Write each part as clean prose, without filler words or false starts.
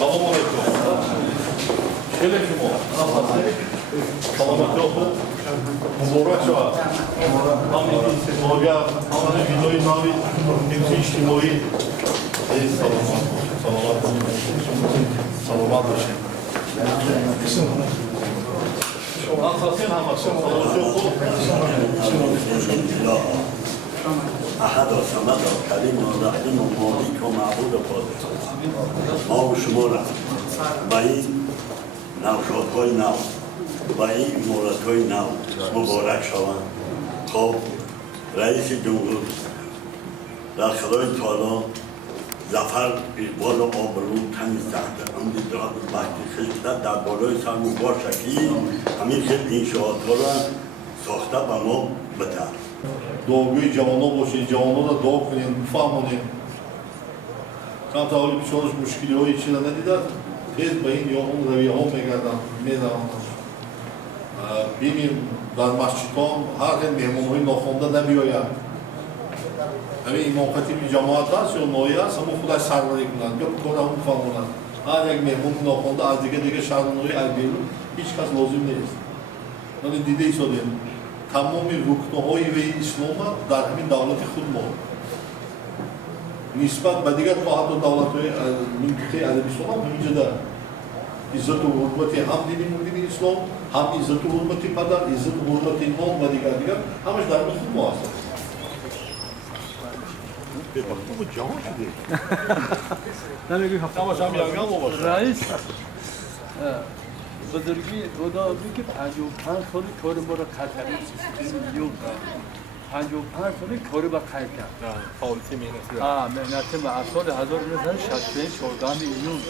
Salam aleyküm. Şelekim o. Salamat yoku. Mübarek şava. Hamidi Noga, Hamidi Videoyu Navi, Hepsi İçtimoğu. Salamat. Salamat. Salamat olsun. Asasın haması. Salamat yoku. احد و صمد و کریم و رحیم و مالک و معبود و قادر ما و شما را با این نوشادهای نو با این مولدهای نو مبارک شوند. خب رئیس جمهور در خدای تعالی ظفر اقبال و آبرو تمیز تحت امر داد وقت خشکت در بالای سرم باشه که همین خیلی انشاءاتها را ساخته به ما بده. Doğuyu cevano boşayın, cevano da doğu kılın, famını. Kan tavli bir çalış müşkili o içine ne diler? Tez beyin yoğun reviye o megadan, medavanlar. Bimim, darmaşçıton, her hem mehmunluğun nofonda ne biyor ya? Emin imam katibi cemaatlar söylüyor noya, samu kuday sarları yıkılan, yok koda hum famına. Her hem mehmunluğun nofonda azdige dige şarlılığı elbiyor, hiç kas lozum değil. Yani dideyi söyleyeyim. تمامی رکنهای وی اسلام در همین دولت خود ما نسبت به دیگر حتی دولت‌های منطقه عربستان هم همینجا دارد عزت و حرمت هم دین مبین اسلام هم عزت و حرمت پدر عزت و حرمت نام و دیگر همش در خود ما هست به وقت ما جهان شده همش هم یانگان ما باشه رئیس بزرگی خدا بگه 55 سال کار ما را قطعی میلیون 55 سال کار با قطع فعالیت مهنتی مهنتی ما از سال 1961 14 میلیون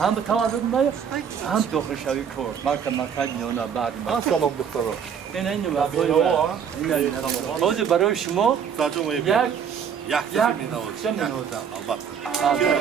هم به تولد ما هم داخل شوی کار مکتب میانه بعد من سلام دخترا این باز برای شما ترجمه یک البته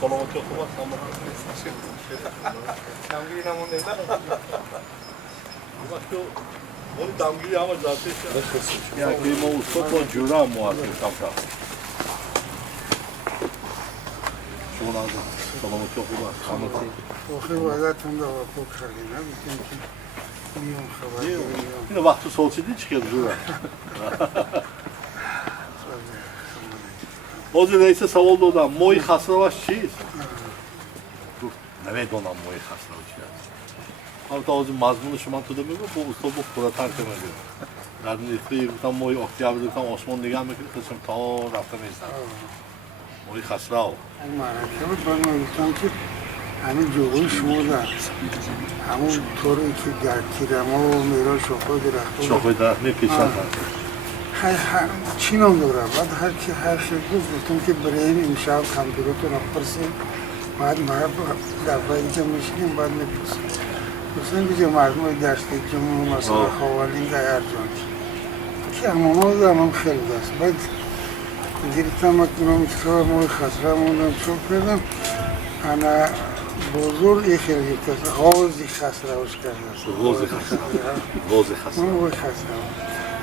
Salamat yoku var. Damgili namun değil mi? Bak yo, onu damgili ama zaten ya kelime usta to cura muhakkak tamta. Şuna da salamat yoku var. Anlatayım. Oxir vaziyatında vakit kardin ha bütün ki milyon xabar milyon. Yine vakti solçidi çıkıyor cura. Ozi reise savol dodam, moyi xasravaş چیست؟ نمیدونم موی خسرواش چیه. البته از مضمونش من تو میگم با استاد با فراتر کنه بیاد. در نتیجه گفتم موی اکتبر گفتم آسمان نگاه میکنه قسم تا رفته میزنه. موی خسرو. این معرکه بود باید من گفتم که همین جوغوی شما در همون طوری که در تیرما و میرا شاخهای درخت شاخهای درخت میپیچند. چی نام داره؟ بعد هر شکل گفتم که برای این امشب کامپیوتر نپرسیم بعد ما در باید که میشیم بعد میپرسیم گفتم که مردم دسته جمعه مثلا خوالین در ارجان که همون هم خیلی دست بعد گرفتم اکنون کتاب موی خسره موندم چوب کردم انا بزرگ خیلی گفت غازی خسره اوش کرده غازی خسره غازی خسره موی خسره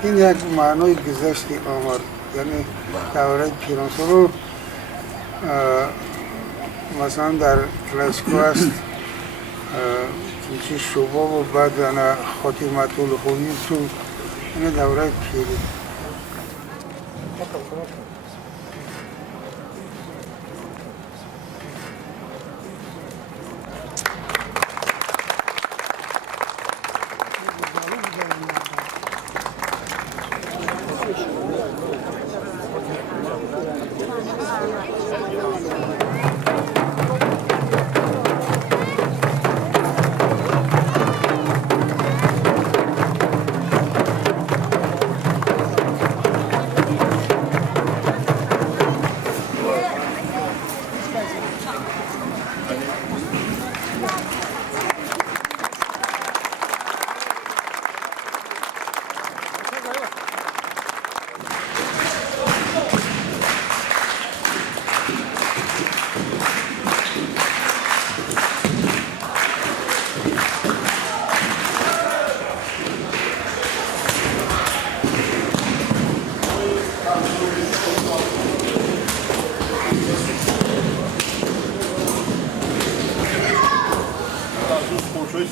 این یک معنای گذشتی آمد یعنی دوره پیرانسو رو مثلا در کلاسیکو هست که شباب و بعد خاتمت الخویی تو این دوره پیری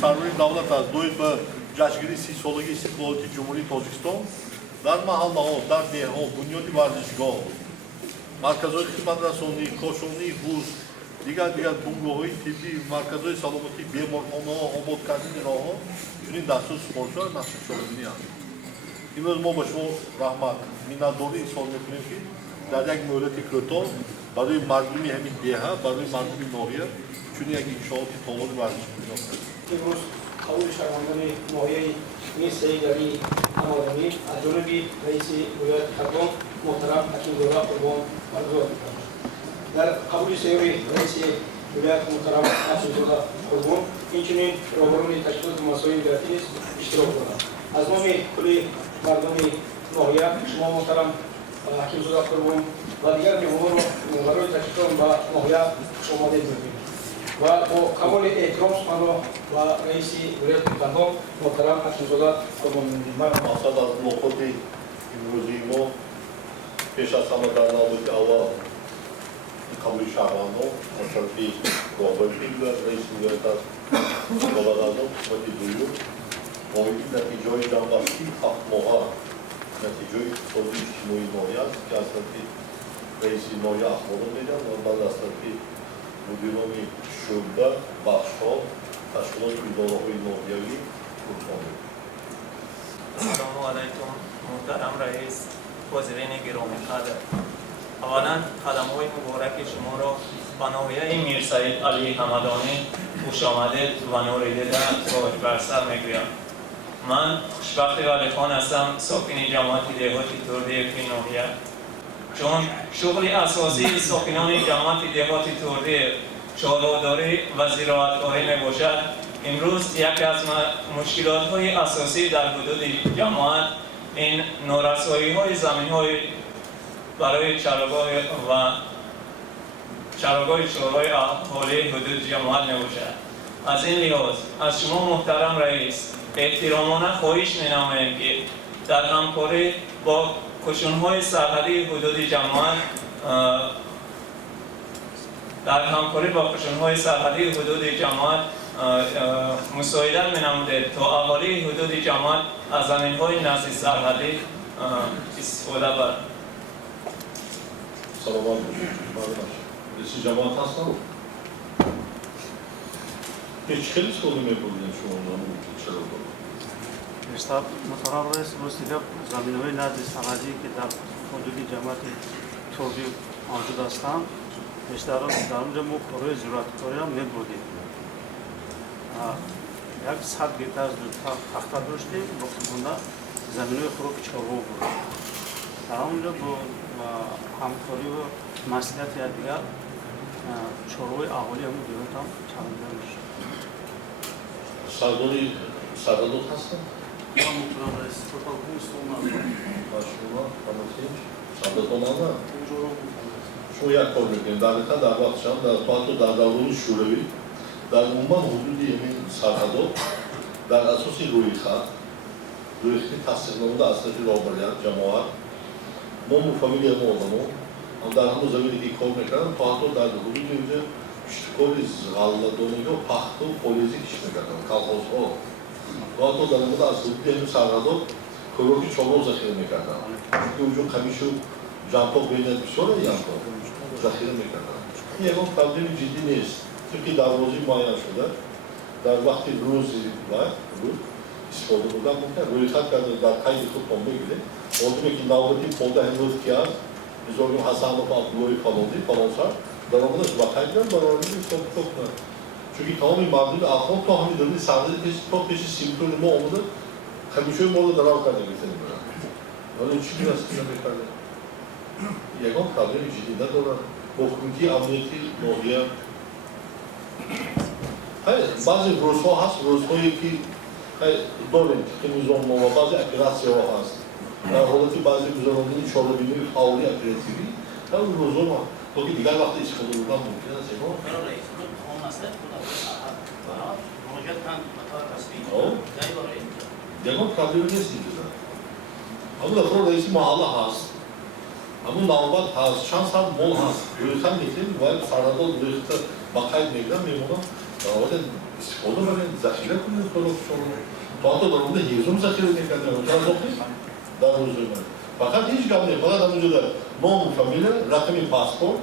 Sarvari davlat az doyib ba jashgiri 30 solagi istiqloliyati Jumhuriyati Tojikiston dar mahallaho, dar deho, bunyodi varjishgoh, markazoyi xizmatrasonӣ, кошонӣ, вуз, дигар бунгаҳои тиббӣ, марказҳои саломатӣ, беморхонаҳо, обод кардани роҳҳо чунин дастур супоришҳоро нақши чорабинӣ аст. Имрӯз мо ба шумо раҳмат, миннатдорӣ изҳор мекунем ки дар як муҳлати кӯтоҳ барои мардуми ҳамин деҳа, барои мардуми ноҳия чунин як иншооти толоби варзишгоҳ кардем. امروز قبول شهروندان ناحیه میرسه گری همادانی از جانب رئیس ولایت خرطوم محترم حکیم‌زاده قربان برگزار می‌کنم. در قبول سیور رئیس ولایت محترم حکیم‌زاده قربان اینچنین راهبران تشکیلات مسائل ولایتی نیز اشتراک دارند. از نام کل مردم ناحیه شما محترم حکیم‌زاده قربان و دیگر مهمانان برای تشکیلات و ناحیه آماده می‌کنیم. و با کمال احترام سخن را و رئیس ولایت خرطوم محترم حکیم‌زاده قربان می‌کنیم. مقصد از نخود امروزی ما پیش از همه در نوبت اول قبول شهروندان از طرف راهبری و رئیس ولایت از بالادستان خدمت دوم مورد نتیجه جنبستی 7 ماهه نتیجه اقتصادی اجتماعی ناحیه است که از طرف رئیس ناحیه اخبارات میدن و بعد از طرف مدیران شعبه بخش‌ها تشکیلات اداره‌های ناحیه‌ای گفتمان می‌کنند. سلام علیکم محترم رئیس حاضرین گرامی قدر. اولا قدم‌های مبارک شما را به ناحیه میرسعید علی حمدانی خوش آمدید و نور دیدن تاج بر سر می‌گویم. من خوشبخت ولی خان هستم، ساکن جماعت دهاتی توردی این ناحیه. چون شغل اساسی ساکنان جماعت دهاتی توردی چاره‌داری و زراعتکاری میباشد. امروز یکی از مشکلات‌های اساسی در حدود جماعت این نارسایی‌های زمین‌های برای چراگاه و چراگاه اهالی حدود جماعت میباشد. از این لحاظ از شما محترم رئیس احترامانه خواهش می‌نماییم که در همکاری با کشون‌های سرحدی حدود جماعت مساعدت می‌نمودید تا اهالی حدود جماعت از زمین‌های نزدیک سرحدی استفاده برند. سلامت باشید. رئیس جماعت هستم. هیچ خیلی سوالی می‌پرسید شما چرا بود؟ استاد محترم رئیس روز دیگر زمین‌های نزدیک سرحدی که در حدود جماعت توردی موجود هستند بیشتر در اونجا ما کارهای زراعتکاری هم می‌بردیم. یک 100 گیتار از تخته داشتیم با خودمون زمین‌های خوراک چاروا بود. در اونجا با همکاری و مصلحت دیگر چاروای اهالی همون دیگر هم چندان میشه. سرداد هستم؟ من محترم رئیس توتال بوستون هستم. شما سرداد نه؟ شما یک کار میکنید در وقتشان در دوران شوروی در عموما حدود همین سرحدات در اساس روی خط تصدیق نموده از طرف راهبریان جماعت ما فامیلی ما آدم‌ها در همون زمینی که کار میکردن تا حتی در حدود اینجا اشتکاری غله‌دانی و پخت و پالیزی کش میکردن کالخوزها و حتی در مورد از حدود همین سرحدات خوراک چاغور ذخیره میکردن که اونجا همیشه جانتاق بین بسیار جانتاق ذخیره میکردن این یک پرابلم جدی نیست چون که دروازه معین شده در وقتی روزی استفاده بودن ممکن روی خط کرده در قید خود پام بگیره آدمی که نوبتی پولده هنوز که هست بزرگم حسنов عبداللهی فلانسر در آمدش و قید کرد برای استفاده کنن چون که تمام مردم اخوان تا همین دلیل سرده تا پیش سیمتون ما آمده همیشه ما رو درار کرده میتونیم برن ولی چی که است که نمیکرده یکان پرابلم جدی ندارن با حکومتی امنیتی ناحیه بعضی روزها هست روزهایی که داریم که نظام ما و بعضی اپراسیون هست در حالتی بعضی گذراندن چاره‌بینی فعالی اپراتیوی در اون روزها ما وقتی دیگر وقتی استفاده بودن ممکن است یکان پرابلم نیست دیگه اما افراد رئیس محله هست اما نوبت هست چند سال مول هست روی خط میتونیم باید سرداد روی خط با قید میگیرن میمونم استفاده برای ذخیره کنید خوراک شما تو حتی در مورد هیزم ذخیره نکردن در روزهای من فقط هیچ گپ نیست فقط همونجا در نام فامیل رقم پاسپورت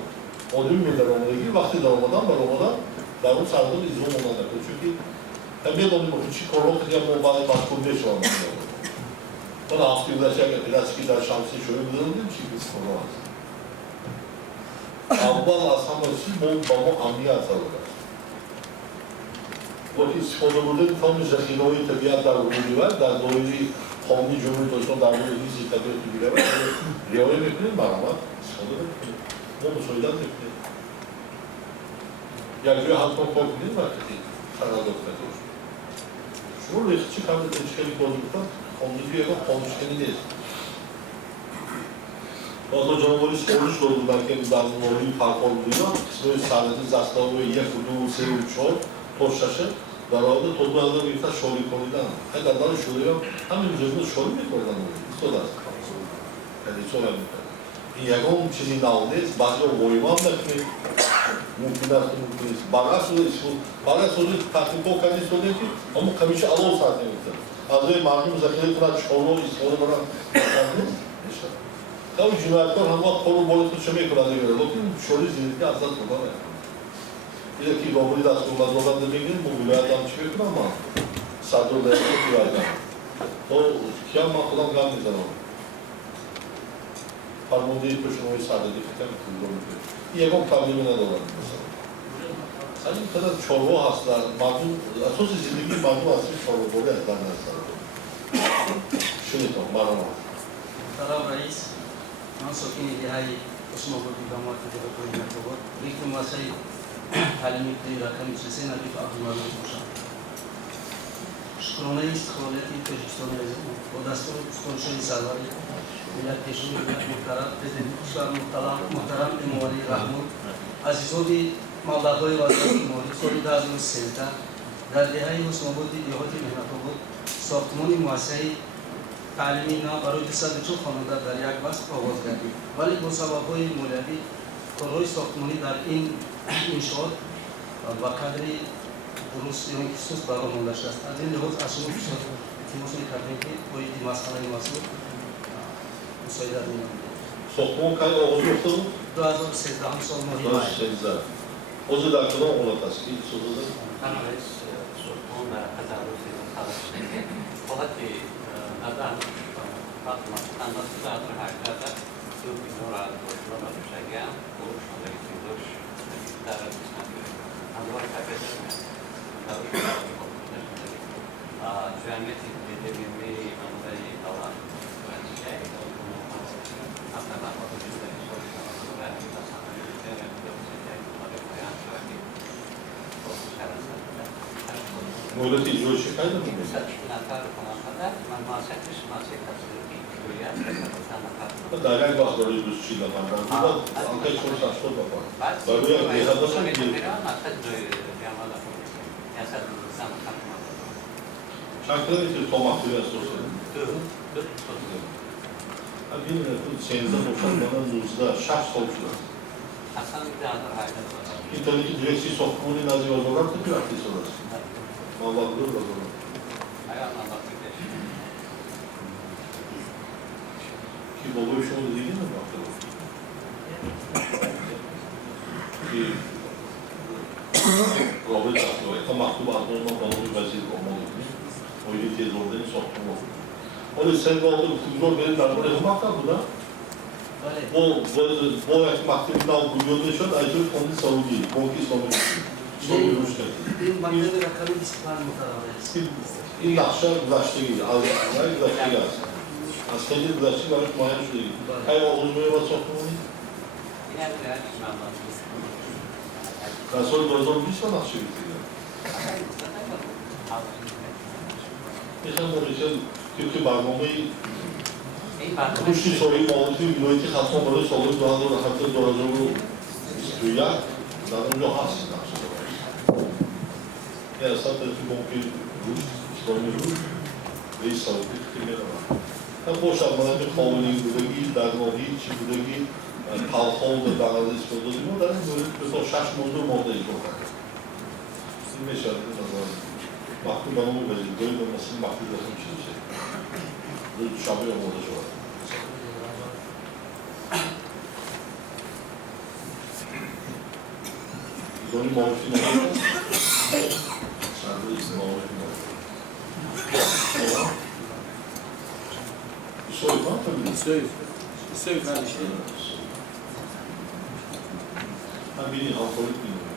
آدمی میدن آمدگی وقتی در آمدن بر آمدن در اون سردار ایزوم آمده کنید چون که همه دانیم بخون چی کار رو خیلی هم بعد پاسپورت نشون من هفته گذشته اگر پلاسی که در شمسی شوی بودم چی کسی کار هست اول از همه چی با ما امنیت سرده وقتی استفاده بوده تمام ذخیره‌های طبیعت در وجود در دایره قانونی جمهوری اسلامی در مورد ریز طبیعتی می‌روند رعایت می‌کنیم برآمد استفاده می‌کنیم ما مساعدت می‌کنیم یک جای حتما کار کنیم وقتی قرارداد نداشت شما ریخچی قبل تشکیلی باز می‌کنم قانونی یک قانونشکنی نیست باز جنابالی سپارش داده بودن که در مورد پرکار بودیم قسمت سرنتی زستاوی 1 و 2 و 3 و 4 تا 6 در حال توضیح دادن می‌گفتن شالی کنیدن اگر در شالی هم همین جزء شالی می‌کنن استاد است یعنی چون این یکم چیزی ناودیست بعضی وایمان نکنید ممکن است برعکس شده تحقیق کردن شده که اما کمیشه علاوه ساعت نمی‌کنه از روی مردم ذخیره کنند شالی استفاده برن نشه تا جنایتکار هم وقت خود رو باید خود چه می‌کنند دیگه لیکن شالی زیادی از دست بردن یکی روابط دست رو مزادت نمیگیریم موبیلایت هم چی بکنم من صدر دسته بیایدم تو کیم من خودم گم میزنم فرمانده پشنوی سردادی فکرم کنید این یکم تبلیغی ندارم مثلا از این قدر چاروا هستن مردم اساس زندگی مردم اصلی چارواگاری هستن شنیدم مرام سلام رئیس من ساکن دهه اسم آبادی داماد جبهه نکبود یک مسئله تعلیمی که رقم 33 نبیف عبدالمجید باشم. شکرانه استخباراتی تاجیکستان با دستور کنشوی سروری ملت کشور محترم پرزیدنت کشور محترم امامعلی رحمون عزیزانی مالدارهای وزارت مالی سال 2013 در دهه حسن آبادی دیهات مهنت‌آباد ساختمان مؤسسه تعلیمی نو برای 240 خانواده در یک بست آغاز گردید ولی با سبب‌های مالیاتی کارهای ساختمانی در این انشاءات و قدری درست یا خصوص برای مانده شده است. از این لحاظ از شما التماس می‌کردیم که با این مسئله مسئول مساعدت می‌کنید. ساختمان کی آغاز شده بود؟ 2013 سال ماه مای. 2013 عضو در کدام قانون است که سوزه داد؟ خانم رئیس ساختمان در 2013 خلق شده که فقط از آن وقتی انداز در حرکت تو بیمار از دکتر و شگم فروش شده که دوش در قسمت اندوار کبیر جمعیتی دیدمی امروزی دارم مولد اجرایشی خیلی نمی‌کنه. در یک وقت برای دوست چی دارم بعد آنکه چون ساختمان بکنم برای یک دیگه داشتم که چند کلی که تو مخصوصی اساس همین سینزده مشاهدان 19 60 سال شده این تانی که دیرکسی ساختمانی نزدیک وزارت که وقتی سال است مالدار وزارت که بابای شما دیگه نمی‌رفته بود که رابط اصلاحی تا مکتوب از ما قانون وزیر آماده کنیم آیده تیزاردنی ساختمان ولی سنگ آقای پولدار برید در مورد هم مکتب بودن با یک مکتبی نام بنیاد شد اجرای فوند سعودی بانک اسلامی روش کرد این مکتب رقمی 25 محترم است. این نقشه گذشتگی گذشتگی است از خیلی گذشتگی براش معین شده های آغاز باید ساختمانی در سال 2020 هم نقشه بیتیده میخوام باید که برنامه رشد سالی مالتی ولایتی خصمان برای سال 2017-2021 در اونجا هست نقشه این اصلا طرفی بانک رشد اسلامی رشد رئیس سالیتی که میرم هم باشد منطقه خواهانی بودگی، درمانی، چی بودگی تلخان و بغل استفاده دادیم و در این مورد بسیار 6 موضوع مورد اجرا کرد 25 adet nazar. Baktım ben onu vereceğim. Böyle olmasının baktı zaten bir şey. Böyle şampiyon olacak var. Doni Mavuş'un olacak. Sen de isim Mavuş'un olacak. Tamam. Bir soru var tabii. Söyle kardeşim. Ben bileyim, alkolik bilmiyorum.